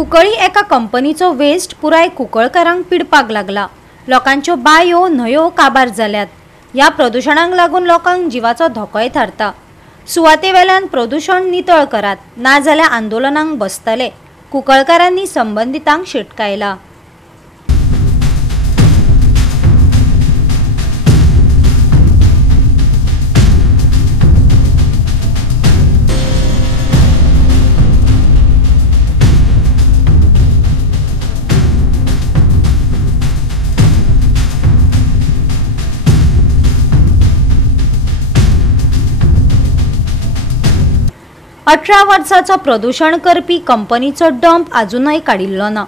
कुंकळी एका कंपनीचो वेस्ट पुराय कुंकळकारांक पिडपाक लागला। लोकांच्यो बांयो न्हंयो काबार जाल्यात। ह्या प्रदूषणाक लागून लोकांक जिवाचो धोकोय थारता। सुवातेवेल्यान प्रदूषण नितळ करात, ना जाल्यार आंदोलनांक बसतले, कुंकळकारांनी संबंधितांक शिटकायला। अठरा वर्साचो प्रदूषण करपी कंपनीचो डंप अजूनय काडिल्लो ना।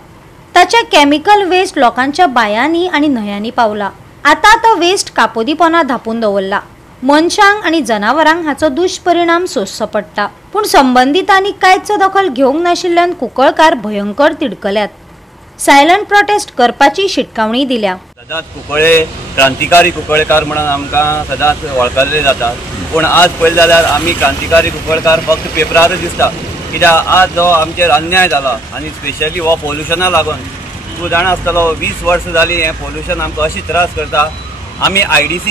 ताचे केमिकल वेस्ट लोकांच्या बायांनी आणि न्हयांनी पावला। आता तो वेस्ट कापोदीपणां धापून दवरला। मनशांक आणि जनावरांक हाचो दुष्परिणाम सोंसचो पडटा। पूण संबंधितांनी कांयच दखल घेवंक नाशिल्ल्यान कुंकळकार भयंकर तिडकल्यात। सायलंट प्रोटेस्ट करपाची शिटकावणी दिल्या। सदांच कुंकळे क्रांतिकारी कुंकळकार म्हणून आमकां सदांच वळखले जातात, पूण आज पळयलें जाल्यार आमी क्रांतिकारी कुंकळकार फक्त पेपरार दिसता। कित्याक आज जो आमचेर अन्याय जाला आनी स्पेशली हो पोल्युशना लागून तूं जाणा आसतलो 20 वर्सां जालीं हें पोल्युशन आमकां अशी त्रास करता। आमी IDC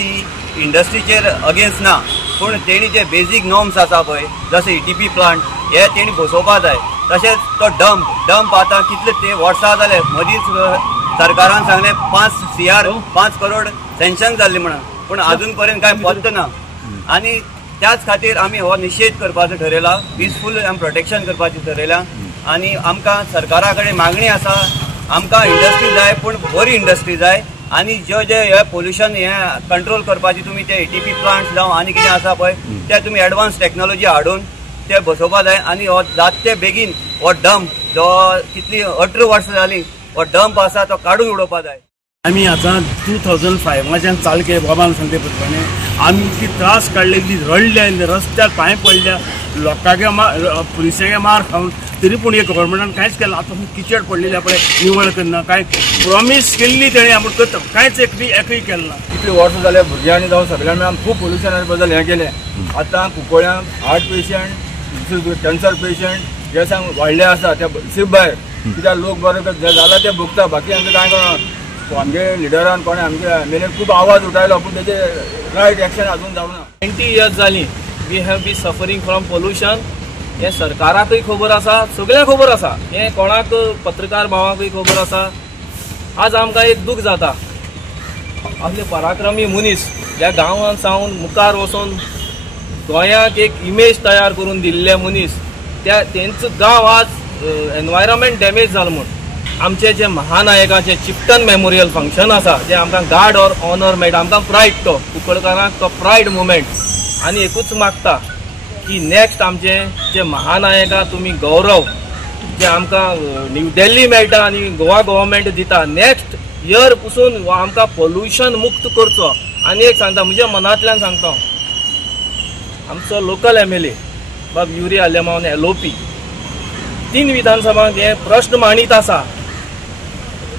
इंडस्ट्रीचेर अगेन्स्ट ना, पूण तेणी जे बेजीक नॉर्म्स आसा पळय, जशे ETP प्लांट हे तेणी बसोवपाक जाय। तशेंच तो डंप आतां कितले ते वर्सां जाले, मदींच सरकारान सांगलें 5 करोड सँक्शन जाल्ली म्हणून, पूण अजून पर्यंत कांय पत्तो ना। आनी त्याच खातीर आमी हो निषेध करपाचो ठरयला, पीसफूल प्रोटेक्शन करपाचें ठरयलां। आनी आमकां सरकारा कडेन मागणी आसा, आमकां इंडस्ट्री जाय, पूण बरी इंडस्ट्री जाय। आनी जे हे पोल्युशन हे कंट्रोल करपाची तुमी ते ETP प्लांट्स जावं आनी कितें आसा पळय ते तुमी एडवान्स टेक्नॉलॉजी हाडून ते बसोवपा जाय। आनी हो जाते बेगीन हो डंप जो कितली 18 वर्सां जालीं हो डंप आसा तो काडून उडोवपा जाय। आमी आतां 2005 चालू केले बाबान सांगते पडटलें। आमी ती त्रास काडले, रडले, रस्त्यार पांय पडल्या, लोकांगे पुलिसांगे मार खावन, तरी पूण हे गव्हर्मेंटान कांयच केलें। आतां किचड पडलेली पळय, निवळ करना, कांय प्रॉमीस केल्ली तेणें आमी करता, कांयच एकय केलें ना। कितले वर्सां जाले भुरग्यांनी जावं सगळ्यांनी मेळून खूब पोल्युशना बद्दल हें केलें। आतां कुंकळ्यांक हार्ट पेशंट, कॅन्सर पेशंट हे सांग वाडले आसा ते शिप भायर, कित्याक लोक बरें जाला ते भोगता, बाकी आमकां कांय कळना। आमगे लिडरान कोणें आमगे MLA खूब आवाज उठयलो, पूण तेजे रायट एक्शन अजून जावना। 20 years जालीं we have been suffering from pollution. हें सरकाराकय खबर आसा, सगळ्यांक खबर आसा, हें कोणाक पत्रकार भावांकय खबर आसा। आज आमकां एक दूख जाता, असले पराक्रमी मनीस ज्या गांवांत सावन मुखार वचून गोंयाक एक इमेज तयार करून दिल्ले मनीस, तेंचो गांव आज एनवायरमेंट डॅमेज जाला म्हूण आमचे जे महानायकाचे चिप्टन मेमोरियल फंक्शन आसा, जे आमकां गार्ड ऑर ऑनर मेळटा, आमकां प्रायड तो कुंकळकारांक तो प्रायड मुमेंट। आनी एकूच मागता की नेक्स्ट आमचे जे महानायका तुमी गौरव जे आमकां न्यू दिल्ली मेळटा आनी गोवा गव्हर्मेंट दिता, नेक्स्ट इयर पसून आमकां पोल्युशन मुक्त करचो। आनी एक सांगता, म्हज्या मनांतल्यान सांगता, आमचो लोकल MLA बाब युरी आलेमावन LOP 3 विधानसभांक हे प्रश्न मांडीत आसा,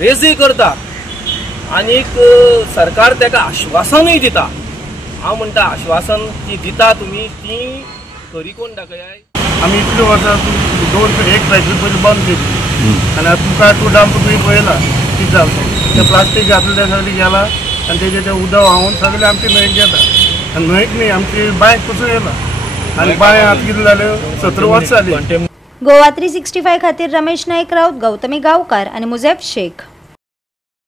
रेजी करता, आनीक सरकार तेका आश्वासनूय दिता। हांव म्हणटा आश्वासन जी दिता तुमी ती खरी कोण दाखयाय। आमी इतले वर्सां एक फॅक्टरी पयलीं बंद केली, आनी तुका तूं डंप बी पळयला कितें जाता ते प्लास्टीक घातलें ते सगळें गेलां, आनी तेजें तें उदक व्हांवून सगळें आमची न्हंयक येता। आनी न्हंयक न्ही आमची बांयक पसून येयला, आनी बांय आतां कितें जाल्यो 17 वर्सां जालीं। गोवा 365 खातीर रमेश नायक राऊत, गौतमी गांवकार आणि मुजेब शेख।